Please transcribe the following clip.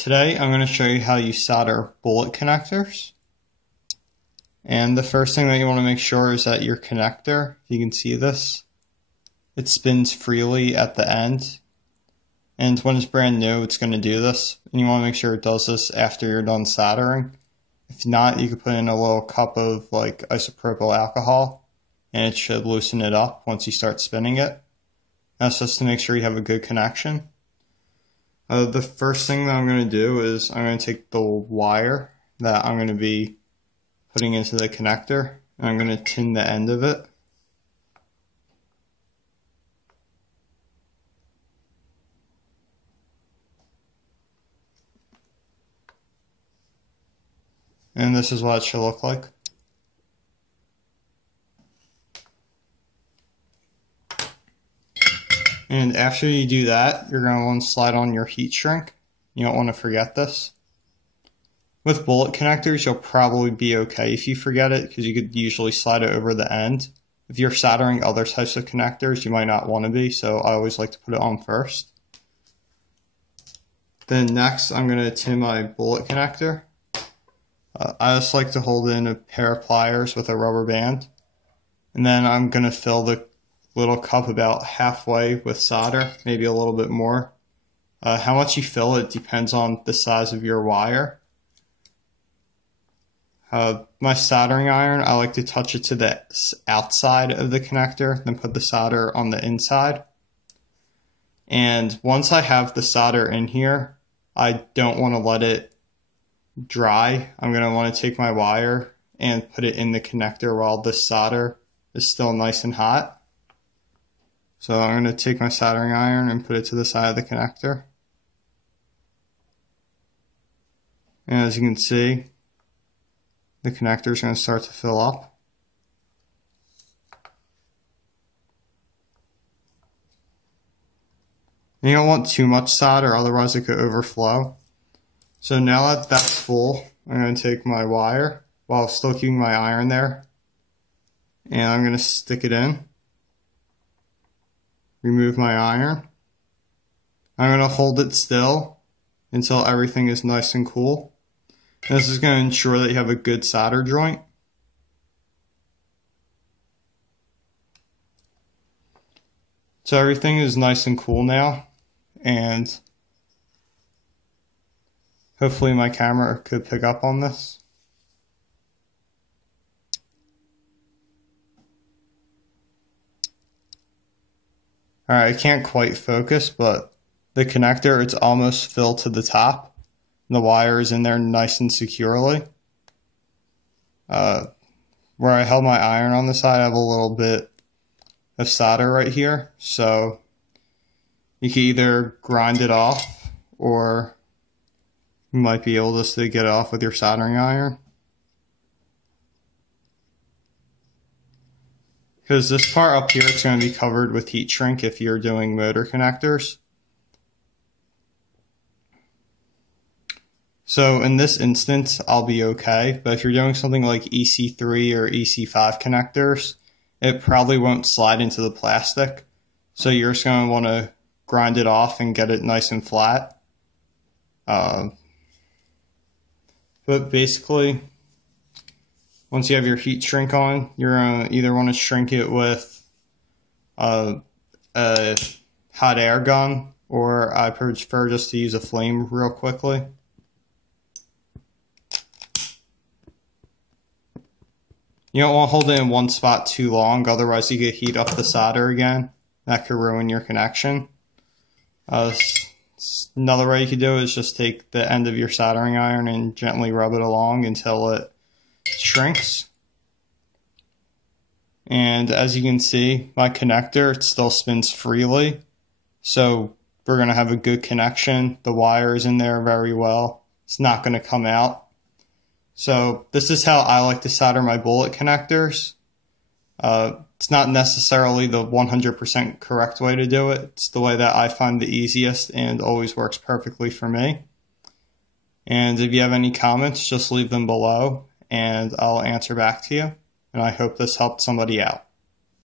Today I'm going to show you how you solder bullet connectors. And the first thing that you want to make sure is that your connector, if you can see this, it spins freely at the end. And when it's brand new, it's going to do this. And you want to make sure it does this after you're done soldering. If not, you could put in a little cup of like isopropyl alcohol and it should loosen it up once you start spinning it. That's just to make sure you have a good connection. The first thing that I'm going to do is I'm going to take the wire that I'm going to be putting into the connector and I'm going to tin the end of it. And this is what it should look like. And after you do that, you're going to want to slide on your heat shrink. You don't want to forget this. With bullet connectors, you'll probably be okay if you forget it, because you could usually slide it over the end. If you're soldering other types of connectors, you might not want to be, so I always like to put it on first. Then next, I'm going to tin my bullet connector. I just like to hold in a pair of pliers with a rubber band. And then I'm going to fill the little cup about halfway with solder, maybe a little bit more. How much you fill it depends on the size of your wire. My soldering iron, I like to touch it to the outside of the connector, then put the solder on the inside. And once I have the solder in here, I don't want to let it dry. I'm going to want to take my wire and put it in the connector while the solder is still nice and hot. So I'm going to take my soldering iron and put it to the side of the connector. And as you can see, the connector is going to start to fill up. And you don't want too much solder, otherwise it could overflow. So now that that's full, I'm going to take my wire while still keeping my iron there, and I'm going to stick it in. Remove my iron. I'm going to hold it still until everything is nice and cool. And this is going to ensure that you have a good solder joint. So everything is nice and cool now, and hopefully my camera could pick up on this. Alright, I can't quite focus, but the connector, it's almost filled to the top. The wire is in there nice and securely. Where I held my iron on the side, I have a little bit of solder right here. So you can either grind it off, or you might be able just to get it off with your soldering iron. Because this part up here is going to be covered with heat shrink if you're doing motor connectors. So in this instance, I'll be okay. But if you're doing something like EC3 or EC5 connectors, it probably won't slide into the plastic. So you're just going to want to grind it off and get it nice and flat. But basically, once you have your heat shrink on, you're going to either want to shrink it with a hot air gun, or I prefer just to use a flame real quickly. You don't want to hold it in one spot too long, otherwise you get heat up the solder again. That could ruin your connection. Another way you could do it is just take the end of your soldering iron and gently rub it along until it shrinks. And as you can see, my connector, it still spins freely. So we're going to have a good connection. The wire is in there very well. It's not going to come out. So this is how I like to solder my bullet connectors. It's not necessarily the 100% correct way to do it. It's the way that I find the easiest and always works perfectly for me. And if you have any comments, just leave them below and I'll answer back to you. And I hope this helped somebody out.